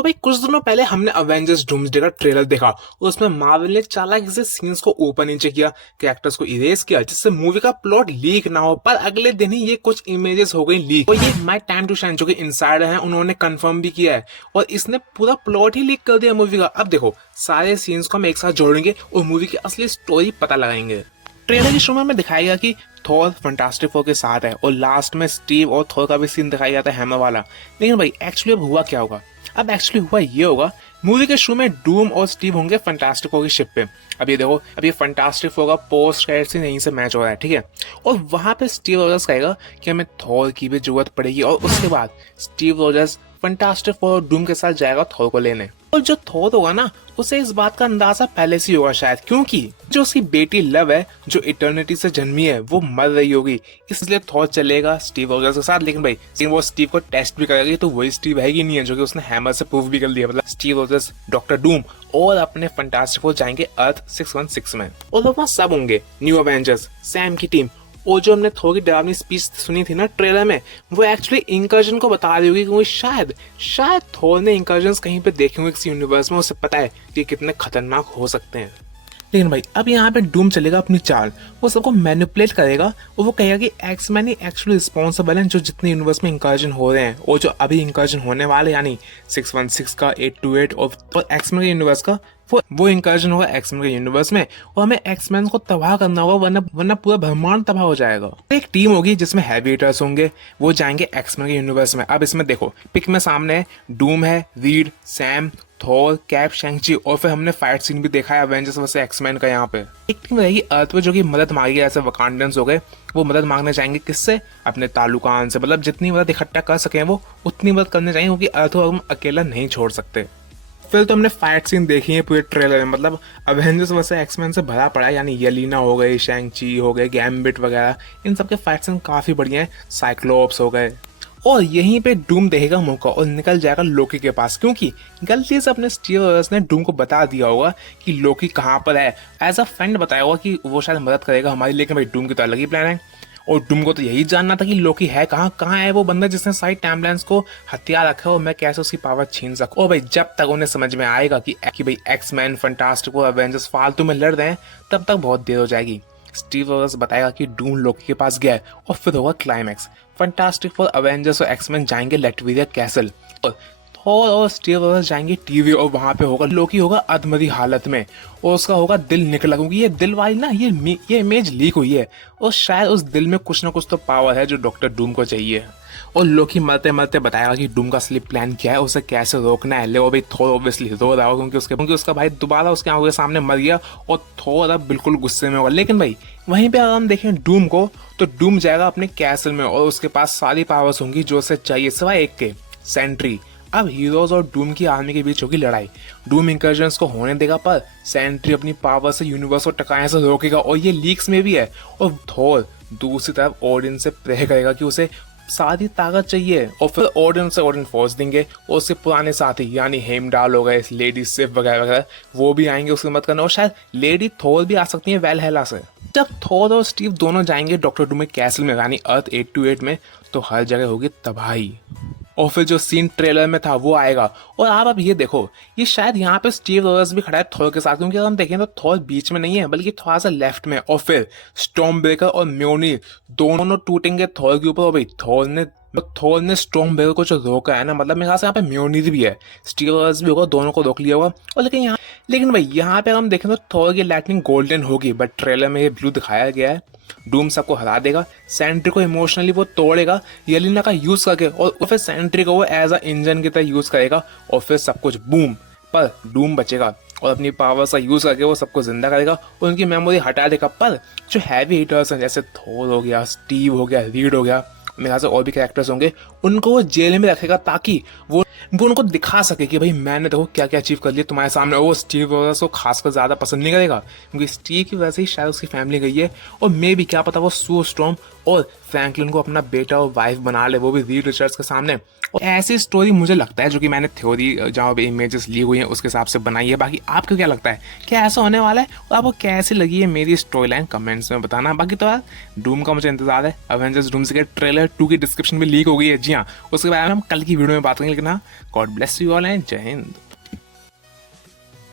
तो भाई कुछ दिनों पहले हमने अवेंजर्स डूम्सडे का ट्रेलर देखा और उसमें मार्वल ने चालाकी से सीन्स को ऊपर नीचे किया, कैरेक्टर्स को इरेज किया जिससे मूवी का प्लॉट लीक ना हो। पर अगले दिन ही ये कुछ इमेजेस हो गई लीक और ये माय टाइम टू शाइन जो कि इनसाइडर हैं उन्होंने कंफर्म भी किया है और इसने पूरा प्लॉट ही लीक कर दिया मूवी का। अब देखो सारे सीन्स को हम एक साथ जोड़ेंगे और मूवी की असली स्टोरी पता लगाएंगे। ट्रेलर की शुरू में दिखाया गया कि थॉर फैंटास्टिक फोर के साथ है और लास्ट में स्टीव और थॉर का भी सीन दिखाया जाता है हैमर वाला। लेकिन भाई एक्चुअली अब हुआ क्या होगा? अब एक्चुअली हुआ ये होगा, मूवी के शुरू में डूम और स्टीव होंगे फैंटास्टिक फोर की शिप पे। अब ये देखो, अब ये फैंटास्टिक फोर का पोस्ट क्रेडिट सीन यहीं से मैच हो रहा है, ठीक है। और वहां पे स्टीव रोजर्स कहेगा कि हमें थॉर की भी जरूरत पड़ेगी और उसके बाद स्टीव रोजर्स फैंटास्टिक फोर और डूम के साथ जाएगा थॉर को लेने। और जो थॉर होगा ना, उसे इस बात का अंदाजा पहले से ही होगा शायद, क्योंकि जो उसकी बेटी लव है जो इटर्निटी से जन्मी है वो मर रही होगी, इसलिए थॉर चलेगा स्टीव रोजर्स के साथ। लेकिन वो स्टीव को टेस्ट भी करेगी तो वही स्टीव है कि नहीं है जो कि उसने हैमर से प्रूव भी कर दिया। मतलब स्टीव रोजर्स, डॉक्टर डूम और अपने फैंटास्टिक फोर जाएंगे अर्थ 616 में और वहाँ सब होंगे न्यू अवेंजर्स, सैम की टीम। और जो हमने थॉर की डरावनी स्पीच सुनी थी ना ट्रेलर में, वो एक्चुअली इंकर्जन को बता रही होगी, क्योंकि शायद थॉर ने इंकर्जन कहीं पे देखे होंगे किसी यूनिवर्स में, उसे पता है कि कितने खतरनाक हो सकते हैं। लेकिन भाई अब यहाँ पे डूम चलेगा अपनी चाल, वो सबको मैनिपुलेट करेगा और वो कहेगा कि एक्समैन ही एक्चुअली रिस्पॉन्सिबल हैं जो जितने यूनिवर्स में इंकर्जन हो रहे हैं और जो अभी इंकर्जन होने वाले, यानी 616 का, 828 और एक्समैन के यूनिवर्स का, वो इंकर्जन होगा एक्समैन के यूनिवर्स में और हमें एक्समैन को तबाह करना होगा, वरना पूरा ब्रह्मांड तबाह हो जाएगा। एक टीम होगी जिसमें हैवी हिटर्स होंगे, वो जाएंगे एक्समैन के यूनिवर्स में। अब इसमें देखो पिक में सामने है डूम है, रीड, सैम, थॉर, कैप, शैंग-ची और फिर हमने फाइट सीन भी देखा है अवेंजर्स वर्सेस एक्समैन का। यहाँ पे एक टीम रहेगी अर्थ पे जो कि मदद मांगेगी, ऐसे वकांडियंस हो गए, वो मदद मांगने जाएंगे किससे? अपने ताल्लुकान से। मतलब जितनी मदद इकट्ठा कर सके वो उतनी मदद करने चाहिए, क्योंकि अर्थ को हम अकेला नहीं छोड़ सकते। फिर तो हमने फाइट सीन देखी है पूरे ट्रेलर में, मतलब अवेंजर्स वर्सेस एक्समैन से भरा पड़ा है, यानी येलिना हो गई, शैंग-ची हो गए, गैम्बिट वगैरह, इन सबके फाइट सीन काफी बढ़िया है। साइक्लोप्स हो गए और यहीं पे डूम देखेगा मौका और निकल जाएगा लोकी के पास, क्योंकि गलती से अपने स्टीव रोजर्स ने डूम को बता दिया होगा कि लोकी कहाँ पर है। एज अ फ्रेंड बताया होगा कि वो शायद मदद करेगा हमारी, लेकिन भाई डूम की तो अलग ही प्लान है और डूम को तो यही जानना था कि लोकी है कहाँ है वो बंदा जिसने सारी टाइमलाइंस को हथियार रखा है और मैं कैसे उसकी पावर छीन सकूं। और भाई जब तक उन्हें समझ में आएगा कि भाई एक्समैन, फैंटास्टिक और अवेंजर्स फालतू में लड़ रहे हैं, तब तक बहुत देर हो जाएगी। स्टीव रोजर्स बताएगा कि डूम लोकी के पास गया है और फिर होगा क्लाइमैक्स। फैंटास्टिक फोर, अवेंजर्स और एक्समैन जाएंगे लेटविरिया कैसल और थॉर और स्टीव रोजर्स जाएंगे टीवी और वहां पे होगा लोकी होगा अधमरी हालत में और उसका होगा दिल निकला, क्योंकि ये दिल वाली ना ये इमेज लीक हुई है और शायद उस दिल में कुछ ना कुछ तो पावर है जो डॉक्टर डूम को चाहिए। और लोकी मरते मरते बताएगा कि डूम का असली प्लान क्या है, उसे कैसे रोकना है। ले भाई थॉर ऑब्वियसली रो रहा होगा क्योंकि उसका भाई दोबारा उसके आंखों के सामने मर गया और थॉर अब बिल्कुल गुस्से में होगा। लेकिन भाई वहीं पे अगर हम देखें डूम को, तो डूम जाएगा अपने कैसल में और उसके पास सारी पावर्स होंगी जो उसे चाहिए, सिवाय एक के, सेंट्री। अब हीरोज और डूम की आर्मी के बीच होगी लड़ाई। डूम इंकर्जन्स को होने देगा पर सेंट्री अपनी पावर से यूनिवर्स को टकराने से रोकेगा और ये लीक्स में भी है। और थॉर दूसरी तरफ ओडिन से प्रे करेगा कि उसे सारी ताकत चाहिए और फिर ओडिन फोर्स देंगे और उसके पुराने साथी यानी हेमडाल हो गए, लेडी सिफ वगैरह वगैरह, वो भी आएंगे उसकी मदद करने और शायद लेडी थॉर भी आ सकती है वेलहेला से। जब थॉर और स्टीव दोनों जाएंगे डॉक्टर डूम के कैसल में यानी अर्थ 828 में, तो हर जगह होगी तबाही। और फिर जो सीन ट्रेलर में था वो आएगा और आप अब ये देखो, ये शायद यहाँ पे स्टीव रोजर्स भी खड़ा है थॉर के साथ, क्योंकि अगर हम देखें तो थॉर बीच में नहीं है बल्कि थोड़ा सा लेफ्ट में। और फिर स्टॉर्म ब्रेकर और म्योलनिर दोनों टूटेंगे थॉर के ऊपर और भाई थॉर ने स्टॉर्म ब्रेकर को जो रोका है ना, मतलब मेरे ख्याल से यहाँ पे म्योलनिर भी है, स्टीव रोजर्स भी होगा, दोनों को रोक लिया होगा। और लेकिन भाई यहाँ पे हम देखें तो थॉर की लाइटनिंग गोल्डन होगी, बट ट्रेलर में ये ब्लू दिखाया गया है। डूम सबको हरा देगा, सेंट्री को इमोशनली वो तोड़ेगा येलिना का यूज करके और फिर सेंट्री को वो एज अ इंजन की तरह यूज करेगा और फिर सब कुछ बूम। पर डूम बचेगा और अपनी पावर का यूज करके वो सबको जिंदा करेगा और उनकी मेमोरी हटा देगा। पर जो हैवी हिटर्स हैं जैसे थॉर हो गया, स्टीव हो गया, रीड हो गया, मेरे ख्याल से और भी कैरेक्टर्स होंगे, उनको वो जेल में रखेगा ताकि वो उनको दिखा सके कि भाई मैंने देखो क्या क्या अचीव कर लिया तुम्हारे सामने। वो स्टीव रोजर्स को खासकर ज्यादा पसंद नहीं करेगा क्योंकि स्टीव की वजह से ही शायद उसकी फैमिली गई है और मे भी क्या पता वो सू स्टॉर्म और फ्रैंकलिन को अपना बेटा और वाइफ बना ले, वो भी रीड रिचर्ड्स के सामने। और ऐसी स्टोरी मुझे लगता है, जो कि मैंने थ्योरी जहाँ पे इमेजेस ली हुई हैं उसके हिसाब से बनाई है। बाकी आपको क्या लगता है, क्या ऐसा होने वाला है? और आपको कैसी लगी है मेरी स्टोरी लाइन कमेंट्स में बताना। बाकी तो यार डूम का मुझे इंतजार है। अवेंजर्स डूम्स के ट्रेलर 2 की डिस्क्रिप्शन में लीक हो गई है, जी हाँ, उसके बारे में हम कल की वीडियो में बात करेंगे। लेकिन हाँ, God bless you all and जय हिंद।